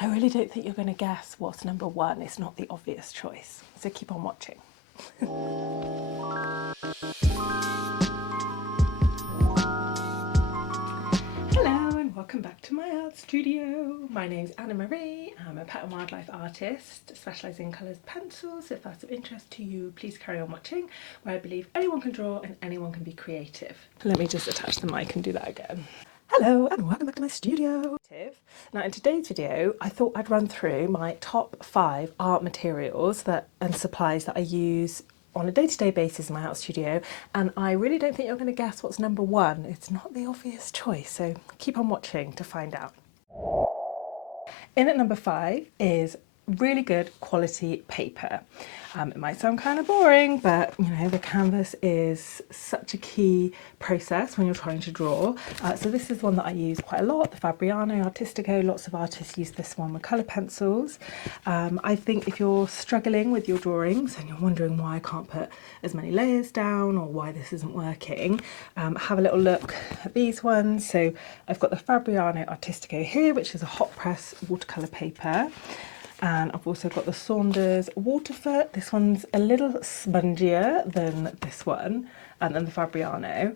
I really don't think you're going to guess what's number one. It's not the obvious choice. So keep on watching. Hello and welcome back to my art studio. My name's Anna Marie. I'm a pet and wildlife artist specialising in coloured pencils. If that's of interest to you, please carry on watching, where I believe anyone can draw and anyone can be creative. Let me just attach the mic and do that again. Hello and welcome back to my studio. Now in today's video I thought I'd run through my top 5 art materials and supplies that I use on a day-to-day basis in my art studio, and I really don't think you're going to guess what's number one. It's not the obvious choice, so keep on watching to find out. In at number 5 is really good quality paper. It might sound kind of boring, but you know, the canvas is such a key process when you're trying to draw. So this is one that I use quite a lot, the Fabriano Artistico. Lots of artists use this one with colour pencils. I think if you're struggling with your drawings and you're wondering why I can't put as many layers down or why this isn't working, have a little look at these ones. So I've got the Fabriano Artistico here, which is a hot press watercolour paper. And I've also got the Saunders Waterfoot. This one's a little spongier than this one and then the Fabriano,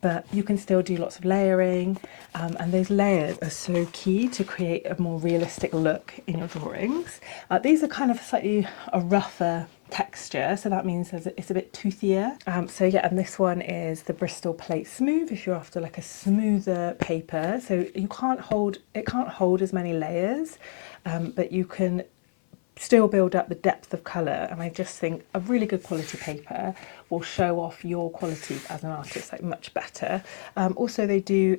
but you can still do lots of layering, and those layers are so key to create a more realistic look in your drawings. These are kind of slightly a rougher texture, so that means it's a bit toothier. So yeah, and this one is the Bristol Plate Smooth if you're after like a smoother paper. So it can't hold as many layers, but you can still build up the depth of colour, and I just think a really good quality paper will show off your quality as an artist like much better. Also they do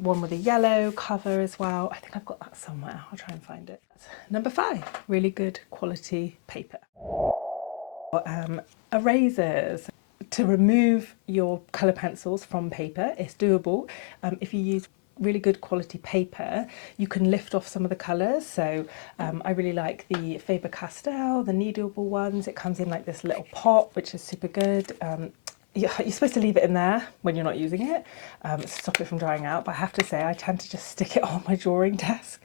one with a yellow cover as well. I think I've got that somewhere, I'll try and find it. Number 5, really good quality paper. Erasers. To remove your colour pencils from paper, it's doable. If you use really good quality paper, you can lift off some of the colours. So I really like the Faber-Castell, the kneadable ones. It comes in like this little pot, which is super good. You're supposed to leave it in there when you're not using it, stop it from drying out, but I have to say I tend to just stick it on my drawing desk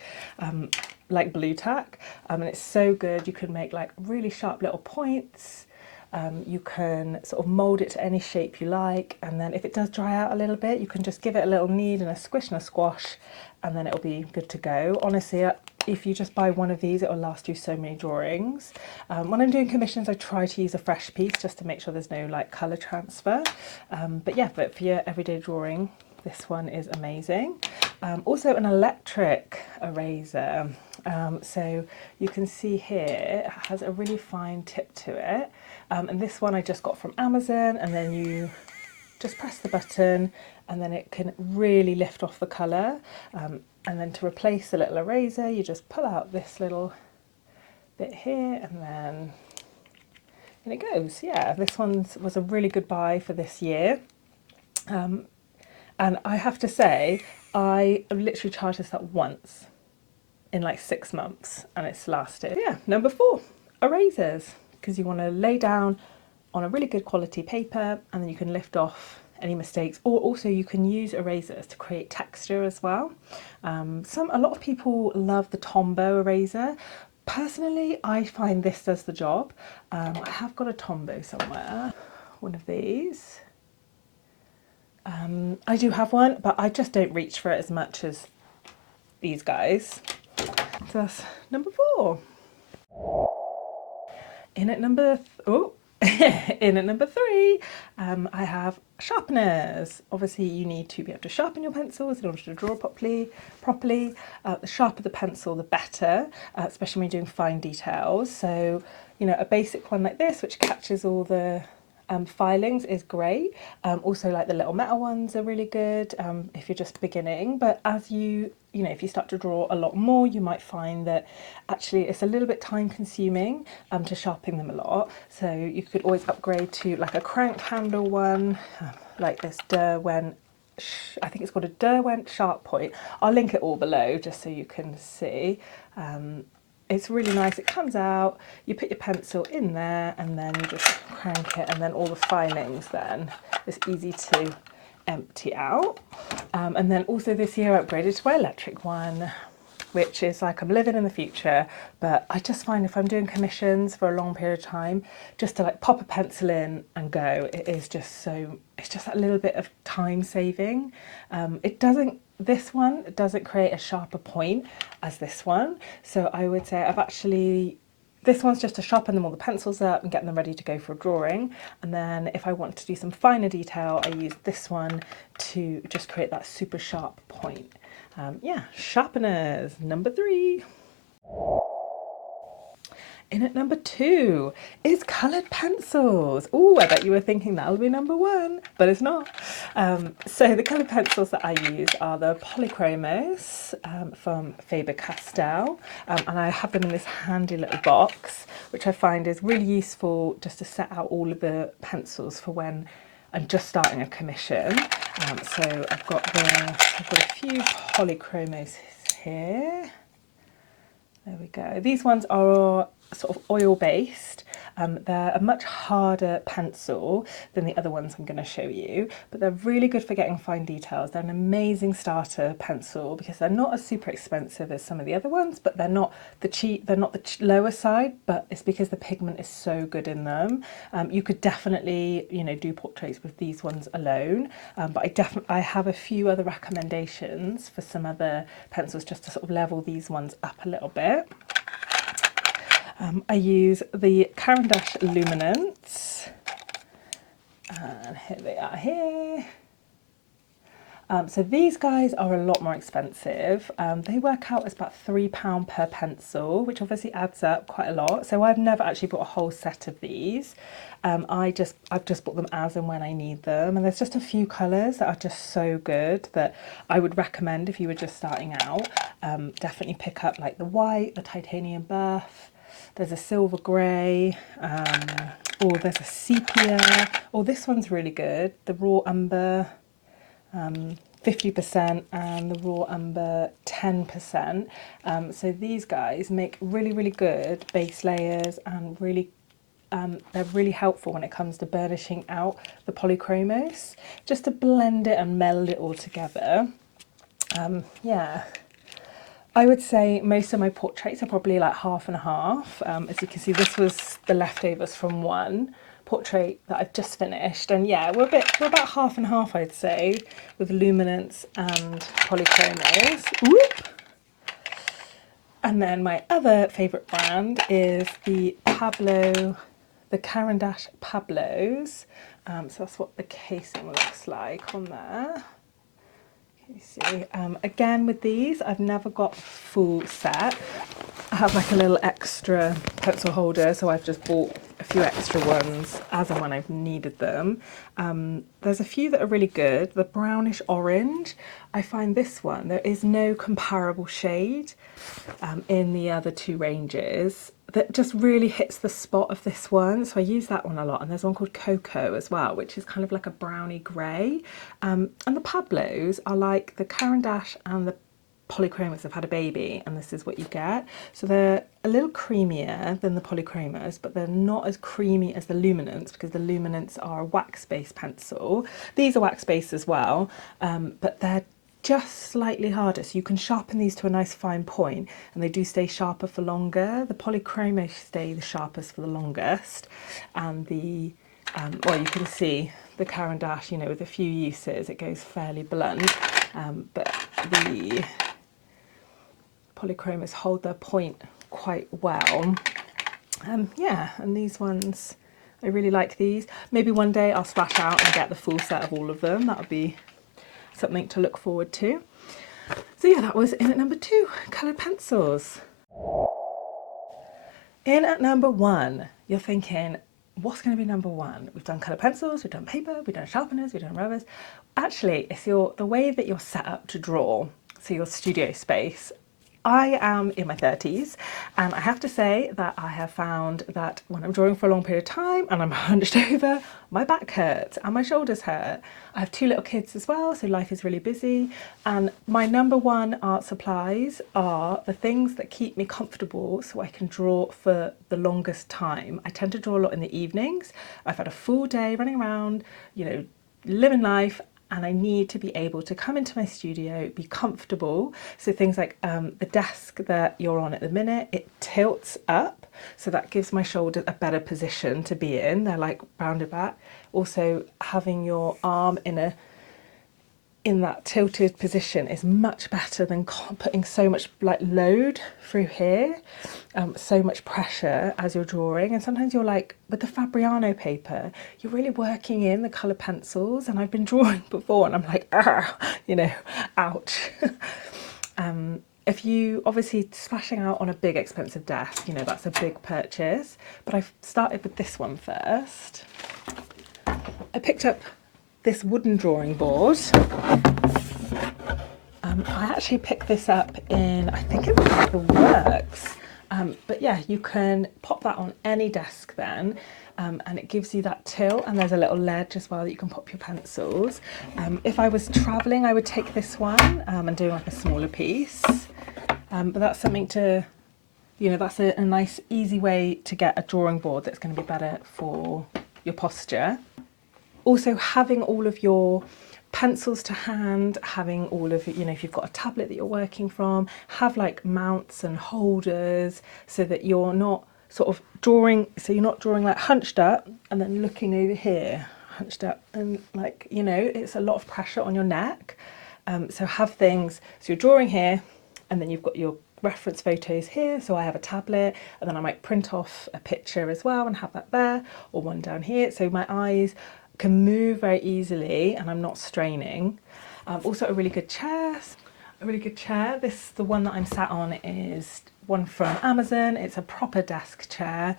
like blue tack, and it's so good. You can make like really sharp little points. You can sort of mould it to any shape you like, and then if it does dry out a little bit, you can just give it a little knead and a squish and a squash, and then it'll be good to go. Honestly, if you just buy one of these, it will last you so many drawings. When I'm doing commissions, I try to use a fresh piece just to make sure there's no like colour transfer. But for your everyday drawing, this one is amazing. Also an electric eraser. So you can see here it has a really fine tip to it, and this one I just got from Amazon, and then you just press the button and then it can really lift off the colour, and then to replace the little eraser you just pull out this little bit here and then in it goes. Yeah, this one was a really good buy for this year, and I have to say I literally charged this up once in like 6 months and it's lasted. Yeah, number 4, erasers, because you want to lay down on a really good quality paper and then you can lift off any mistakes, or also you can use erasers to create texture as well. A lot of people love the Tombow eraser. Personally, I find this does the job. I have got a Tombow somewhere, one of these. I do have one, but I just don't reach for it as much as these guys. So that's number 4. In at number 3, I have sharpeners. Obviously you need to be able to sharpen your pencils in order to draw properly. The sharper the pencil, the better, especially when you're doing fine details. So, you know, a basic one like this, which catches all the filings, is great. Also, like the little metal ones are really good if you're just beginning. But as if you start to draw a lot more, you might find that actually it's a little bit time consuming to sharpen them a lot. So you could always upgrade to like a crank handle one, like this Derwent. I think it's called a Derwent Sharp Point. I'll link it all below just so you can see. It's really nice. It comes out, you put your pencil in there and then you just crank it, and then all the filings then is easy to empty out. And then also this year I upgraded to my electric one. which is like I'm living in the future, but I just find if I'm doing commissions for a long period of time, just to like pop a pencil in and go, it is just so, it's just that little bit of time saving. This one doesn't create a sharper point as this one. So I would say this one's just to sharpen them all the pencils up and get them ready to go for a drawing. And then if I want to do some finer detail, I use this one to just create that super sharp point. Yeah, sharpeners, number 3. In at number 2 is coloured pencils. Oh, I bet you were thinking that'll be number 1, but it's not. So the coloured pencils that I use are the Polychromos from Faber-Castell, and I have them in this handy little box, which I find is really useful just to set out all of the pencils for when I'm just starting a commission. So I've got a few Polychromos here. There we go. These ones are sort of oil-based. They're a much harder pencil than the other ones I'm going to show you, but they're really good for getting fine details. They're an amazing starter pencil because they're not as super expensive as some of the other ones, but they're not the lower side, but it's because the pigment is so good in them. You could definitely, do portraits with these ones alone, but I have a few other recommendations for some other pencils just to sort of level these ones up a little bit. I use the Caran d'Ache Luminance, and here they are here. So these guys are a lot more expensive. They work out as about £3 per pencil, which obviously adds up quite a lot. So I've never actually bought a whole set of these. I've just bought them as and when I need them. And there's just a few colours that are just so good that I would recommend if you were just starting out. Definitely pick up like the white, the titanium buff. There's a silver grey, or there's a sepia. Oh, this one's really good. The raw umber, 50%, and the raw umber 10%. So these guys make really, really good base layers, and they're really helpful when it comes to burnishing out the Polychromos, just to blend it and meld it all together. Yeah. I would say most of my portraits are probably like half and half. As you can see, this was the leftovers from one portrait that I've just finished, and yeah, we're about half and half, I'd say, with luminance and Polychromos. Whoop. And then my other favourite brand is the Caran d'Ache Pablos. So that's what the casing looks like on there. You see, again with these, I've never got a full set. I have like a little extra pencil holder, so I've just bought a few extra ones as and when I've needed them. There's a few that are really good. The brownish orange, I find this one, there is no comparable shade in the other two ranges that just really hits the spot of this one. So I use that one a lot. And there's one called Cocoa as well, which is kind of like a browny grey. And the Pablos are like the Caran d'Ache and the Polychromos have had a baby, and this is what you get. So they're a little creamier than the Polychromos, but they're not as creamy as the Luminance, because the Luminance are a wax-based pencil. These are wax-based as well, but they're just slightly harder, so you can sharpen these to a nice fine point, and they do stay sharper for longer. The Polychromos stay the sharpest for the longest, and the well, you can see the Caran d'Ache, with a few uses, it goes fairly blunt, but the Polychromos hold their point quite well. Yeah, and these ones, I really like these. Maybe one day I'll splash out and get the full set of all of them. That would be something to look forward to. So yeah, that was in at number 2, coloured pencils. In at number 1, you're thinking, what's going to be number 1? We've done coloured pencils, we've done paper, we've done sharpeners, we've done rubbers. Actually, it's the way that you're set up to draw, so your studio space. I am in my 30s, and I have to say that I have found that when I'm drawing for a long period of time and I'm hunched over, my back hurts and my shoulders hurt. I have 2 little kids as well, so life is really busy, and my number 1 art supplies are the things that keep me comfortable so I can draw for the longest time. I tend to draw a lot in the evenings. I've had a full day running around, living life, and I need to be able to come into my studio, be comfortable. So things like the desk that you're on at the minute, it tilts up, so that gives my shoulders a better position to be in. They're like rounded back. Also, having your arm in that tilted position is much better than putting so much like load through here, so much pressure as you're drawing. And sometimes you're like, with the Fabriano paper, you're really working in the colour pencils, and I've been drawing before and I'm like, ah, you know, ouch. If you obviously splashing out on a big expensive desk, you know, that's a big purchase, but I've started with this one first. I picked up this wooden drawing board. I actually picked this up in, I think it was like the Works, but yeah, you can pop that on any desk then, and it gives you that tilt, and there's a little ledge as well that you can pop your pencils. If I was travelling, I would take this one and do like a smaller piece, but that's something to, you know, that's a nice easy way to get a drawing board that's going to be better for your posture. Also, having all of your pencils to hand, having all of, you know, if you've got a tablet that you're working from, have like mounts and holders so that you're not sort of drawing, so you're not drawing like hunched up and then looking over here, hunched up, and like, you know, it's a lot of pressure on your neck. So have things, so you're drawing here and then you've got your reference photos here. So I have a tablet, and then I might print off a picture as well and have that there, or one down here, so my eyes can move very easily and I'm not straining. Also a really good chair. This, the one that I'm sat on, is one from Amazon. It's a proper desk chair.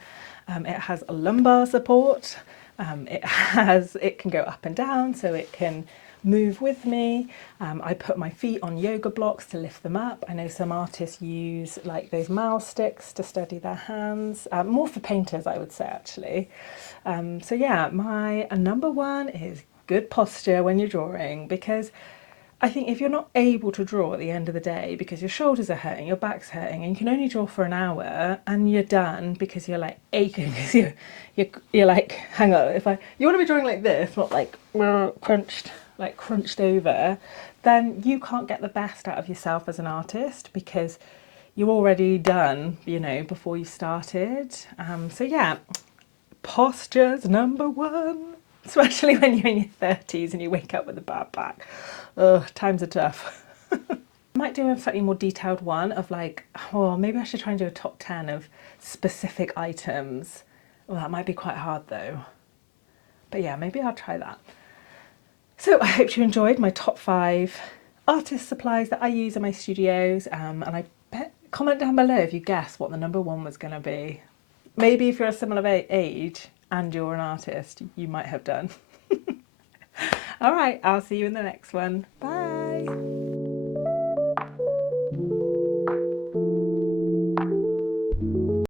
It has a lumbar support. It can go up and down, so it can move with me. I put my feet on yoga blocks to lift them up. I know some artists use like those Mao sticks to steady their hands, more for painters I would say actually. So yeah, my number one is good posture when you're drawing, because I think if you're not able to draw at the end of the day because your shoulders are hurting, your back's hurting, and you can only draw for an hour and you're done because you're like aching, because you're like, hang on, you want to be drawing like this, not like crunched over, then you can't get the best out of yourself as an artist because you're already done, you know, before you started. So yeah, posture's number one, especially when you're in your 30s and you wake up with a bad back. Ugh, times are tough. I might do a slightly more detailed one of like, oh, maybe I should try and do a top 10 of specific items. Well, that might be quite hard though. But yeah, maybe I'll try that. So I hope you enjoyed my top 5 artist supplies that I use in my studios. And I bet, comment down below if you guess what the number 1 was going to be. Maybe if you're a similar age and you're an artist, you might have done. All right, I'll see you in the next one. Bye.